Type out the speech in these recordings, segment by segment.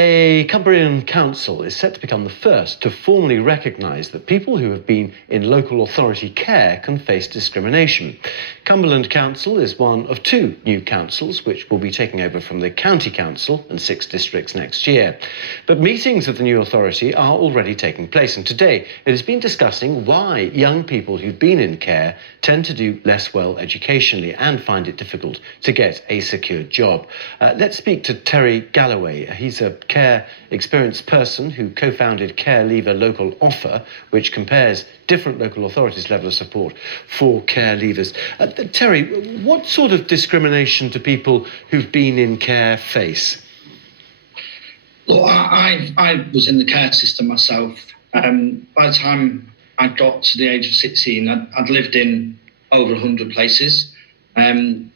A Cumberland Council is set to become the first to formally recognise that people who have been in local authority care can face discrimination. Cumberland Council is one of two new councils which will be taking over from the County Council and 6 districts next year. But meetings of the new authority are already taking place, and today it has been discussing why young people who've been in care tend to do less well educationally and find it difficult to get a secure job. Let's speak to Terry Galloway. He's a care experienced person who co-founded Care Leaver Local Offer, which compares different local authorities' level of support for care leavers. Terry, what sort of discrimination do people who've been in care face? Well, I was in the care system myself. By the time I got to the age of 16, I'd lived in over 100 places. And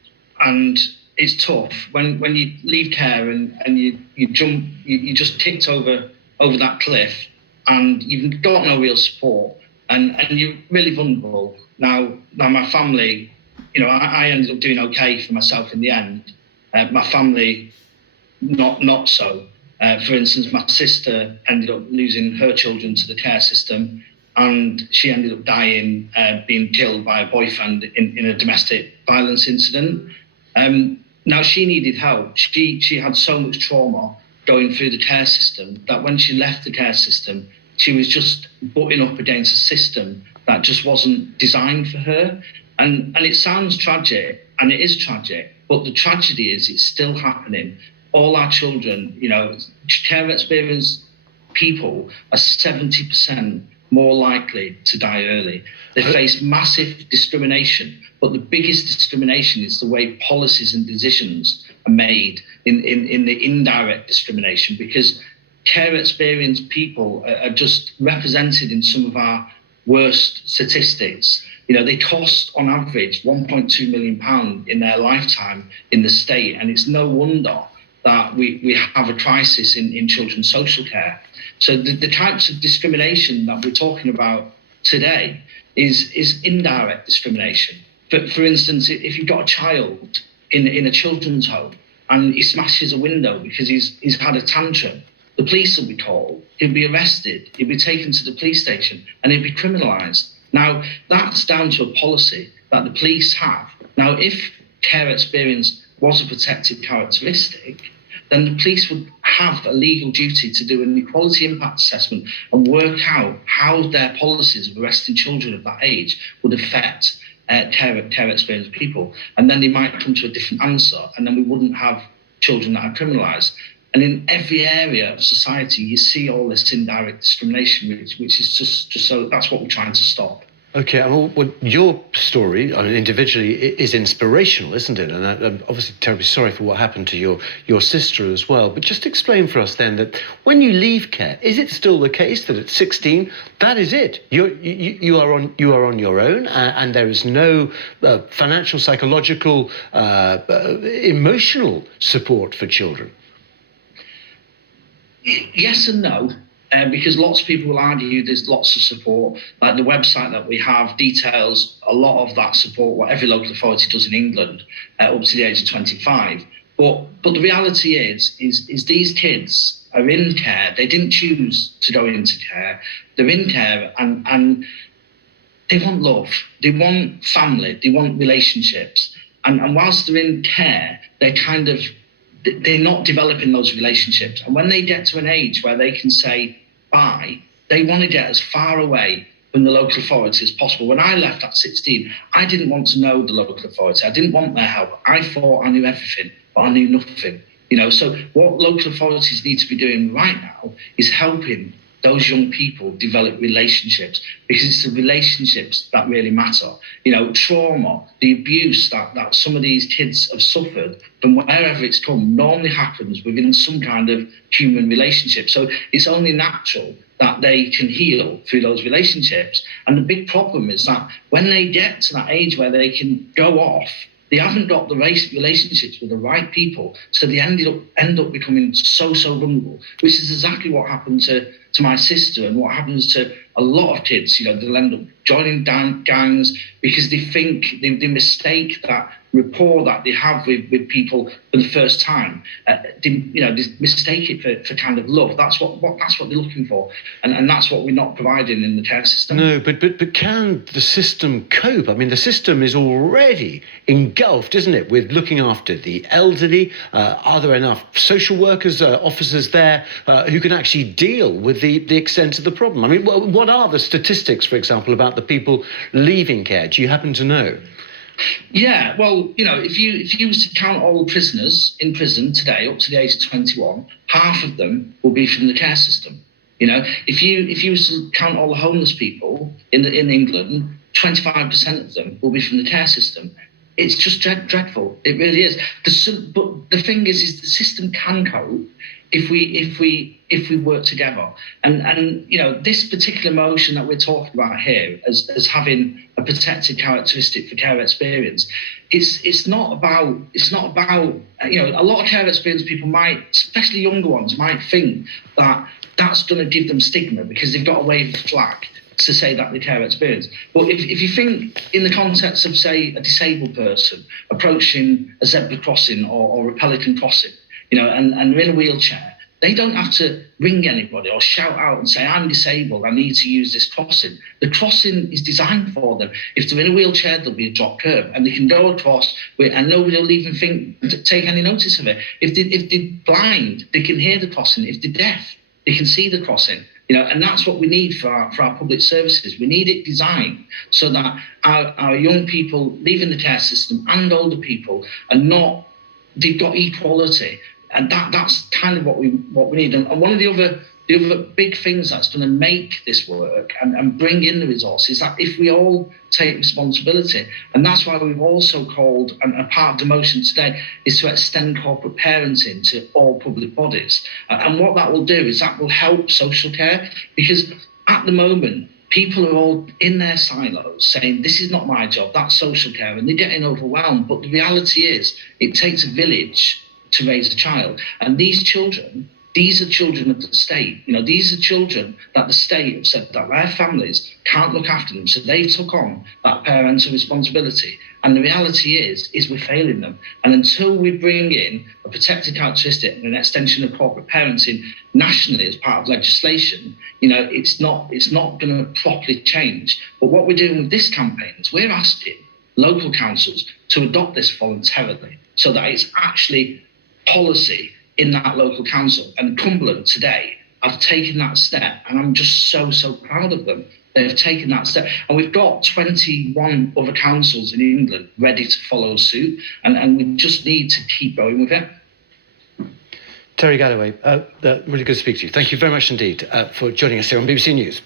it's tough when you leave care and you jump, you just ticked over that cliff and you've got no real support and you're really vulnerable. Now my family, I ended up doing okay for myself in the end. My family, not so. For instance, my sister ended up losing her children to the care system, and she ended up dying, being killed by a boyfriend in a domestic violence incident. Now, she needed help. She had so much trauma going through the care system that when she left the care system, she was just butting up against a system that just wasn't designed for her. And it sounds tragic, and it is tragic, but the tragedy is it's still happening. All our children, care experienced people are 70% more likely to die early. They face massive discrimination, but the biggest discrimination is the way policies and decisions are made in the indirect discrimination, because care experienced people are just represented in some of our worst statistics. They cost on average £1.2 million in their lifetime in the state, and it's no wonder that we have a crisis in children's social care. So the types of discrimination that we're talking about today is indirect discrimination. For instance, if you've got a child in a children's home and he smashes a window because he's had a tantrum, the police will be called, he'll be arrested, he'll be taken to the police station and he'll be criminalised. Now, that's down to a policy that the police have. Now, if care experience was a protected characteristic, then the police would have a legal duty to do an equality impact assessment and work out how their policies of arresting children of that age would affect care experienced people. And then they might come to a different answer, and then we wouldn't have children that are criminalised. And in every area of society, you see all this indirect discrimination, which is just so that's what we're trying to stop. Okay, well, your story, individually, is inspirational, isn't it? And I'm obviously terribly sorry for what happened to your sister as well. But just explain for us then that when you leave care, is it still the case that at 16, that is it? You are on your own, and there is no financial, psychological, emotional support for children? Yes and no. Because lots of people will argue there's lots of support. Like the website that we have details a lot of that support, what every local authority does in England, up to the age of 25. But the reality is these kids are in care. They didn't choose to go into care. They're in care and they want love. They want family. They want relationships. And whilst they're in care, they're not developing those relationships. And when they get to an age where they can say bye, they want to get as far away from the local authority as possible. When I left at 16, I didn't want to know the local authority. I didn't want their help. I thought I knew everything, but I knew nothing. So what local authorities need to be doing right now is helping those young people develop relationships, because it's the relationships that really matter. Trauma, the abuse that some of these kids have suffered from wherever it's come normally happens within some kind of human relationship. So it's only natural that they can heal through those relationships. And the big problem is that when they get to that age where they can go off, they haven't got the relationships with the right people. So they end up becoming so vulnerable, which is exactly what happened to to my sister and what happens to a lot of kids. They'll end up joining gangs because they think they mistake that rapport that they have with people for the first time. They mistake it for kind of love. That's what they're looking for, and that's what we're not providing in the care system. No, but can the system cope? I mean, the system is already engulfed, isn't it, with looking after the elderly? Are there enough social workers, officers there who can actually deal with the extent of the problem? I mean, what are the statistics, for example, about the people leaving care? Do you happen to know? Yeah, well, if you was to count all the prisoners in prison today up to the age of 21, half of them will be from the care system. If you was to count all the homeless people in England, 25% of them will be from the care system. It's just dreadful. It really is. But the thing is the system can cope if we work together. And this particular motion that we're talking about here as having a protected characteristic for care experience, it's not about a lot of care experience people might, especially younger ones, might think that that's going to give them stigma because they've got to wave the flag to say that they care experience. But if you think in the context of, say, a disabled person approaching a zebra crossing or a pelican crossing, and they're in a wheelchair, they don't have to ring anybody or shout out and say, I'm disabled, I need to use this crossing. The crossing is designed for them. If they're in a wheelchair, there'll be a drop curb and they can go across and nobody will even take any notice of it. If they're blind, they can hear the crossing. If they're deaf, they can see the crossing. And that's what we need for our public services. We need it designed so that our young people leaving the care system and older people they've got equality. And that's kind of what we need. And one of the other big things that's going to make this work and bring in the resources is that if we all take responsibility, and that's why we've also called, and a part of the motion today is to extend corporate parenting to all public bodies. And what that will do is that will help social care, because at the moment, people are all in their silos saying, this is not my job, that's social care, and they're getting overwhelmed. But the reality is it takes a village to raise a child. And these children, these are children of the state. These are children that the state have said that their families can't look after them. So they took on that parental responsibility. And the reality is we're failing them. And until we bring in a protected characteristic and an extension of corporate parenting nationally as part of legislation, it's not going to properly change. But what we're doing with this campaign is we're asking local councils to adopt this voluntarily so that it's actually policy in that local council. And Cumberland today have taken that step, and I'm just so proud of them. They've taken that step, and we've got 21 other councils in England ready to follow suit, and we just need to keep going with it. Terry Galloway, really good to speak to you. Thank you very much indeed for joining us here on BBC News.